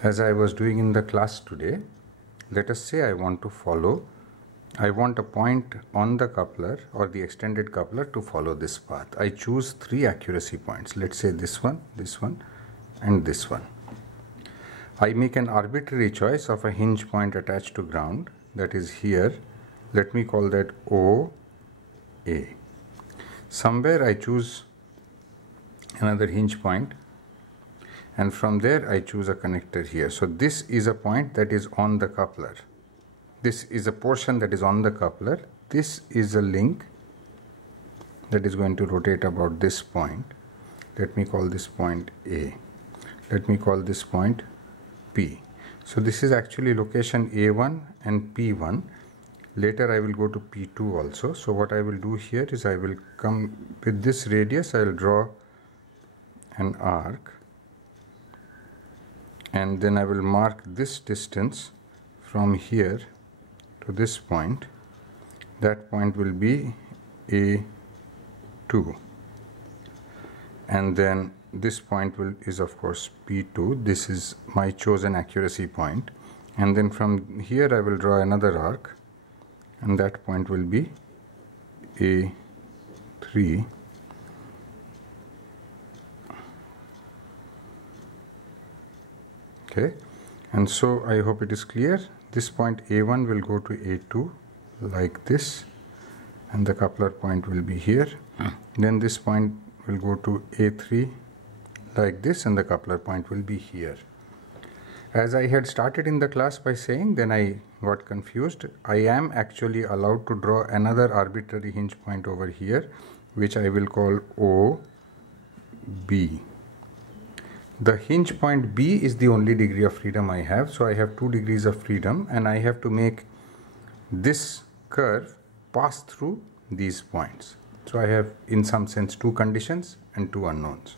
As I was doing in the class today, let us say I want a point on the coupler or the extended coupler to follow this path. I choose three accuracy points. Let's say this one, and this one. I make an arbitrary choice of a hinge point attached to ground, that is here. Let me call that OA. Somewhere I choose another hinge point, and from there I choose a connector here. So this is a point that is on the coupler. This is a portion that is on the coupler. This is a link that is going to rotate about this point. Let me call this point A. Let me call this point P. So this is actually location A1 and P1. Later I will go to P2 also. So what I will do here is I will come with this radius, I will draw an arc, and then I will mark this distance from here to this point. That point will be A2, and then this point is of course P2. This is my chosen accuracy point, and then from here I will draw another arc, and that point will be A3. Okay, and so I hope it is clear. This point A1 will go to A2 like this, and the coupler point will be here. Then this point will go to A3 like this, and the coupler point will be here. As I had started in the class by saying, then I got confused. I am actually allowed to draw another arbitrary hinge point over here, which I will call OB. The hinge point B is the only degree of freedom I have, so I have 2 degrees of freedom, and I have to make this curve pass through these points. So I have in some sense 2 conditions and 2 unknowns.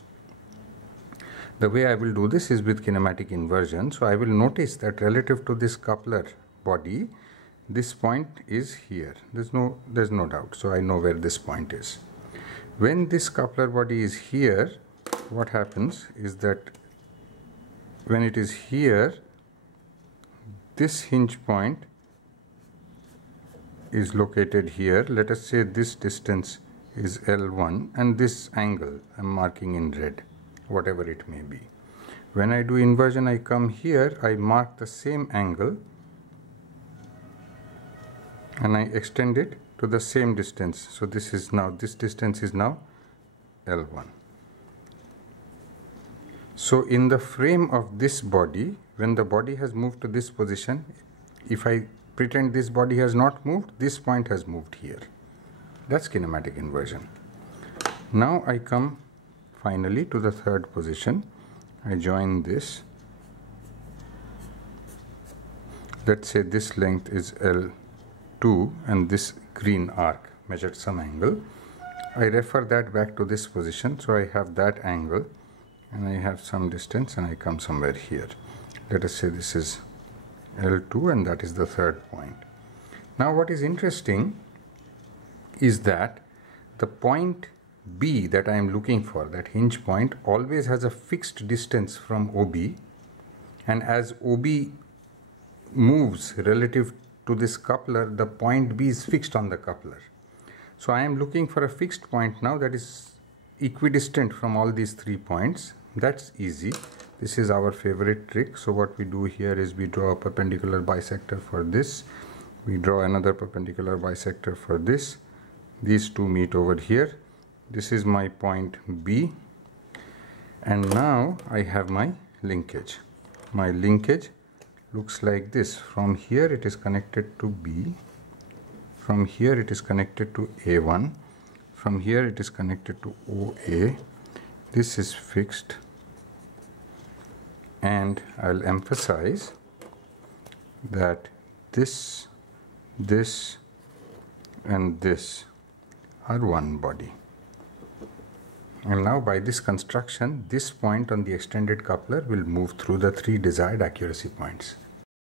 The way I will do this is with kinematic inversion. So I will notice that relative to this coupler body, this point is here. There's no doubt. So I know where this point is. When this coupler body is here, what happens is that when it is here, this hinge point is located here. Let us say this distance is L1, and this angle I'm marking in red, whatever it may be. When I do inversion, I come here, I mark the same angle, and I extend it to the same distance. So this distance is now L1. So in the frame of this body, when the body has moved to this position, if I pretend this body has not moved, this point has moved here. That's kinematic inversion. Now I come finally to the third position. I join this. Let's say this length is L2, and this green arc measured some angle. I refer that back to this position, so I have that angle, and I have some distance, and I come somewhere here. Let us say this is L2, and that is the third point. Now what is interesting is that the point B that I am looking for, that hinge point, always has a fixed distance from OB, and as OB moves relative to this coupler, the point B is fixed on the coupler. So I am looking for a fixed point now that is equidistant from all these 3 points. That's easy. This is our favorite trick. So what we do here is we draw a perpendicular bisector for this. We draw another perpendicular bisector for this. These 2 meet over here. This is my point B. And now I have my linkage. My linkage looks like this. From here it is connected to B. From here it is connected to A1. From here it is connected to OA. This is fixed, and I'll emphasize that this, and this are one body. And now by this construction, this point on the extended coupler will move through the 3 desired accuracy points.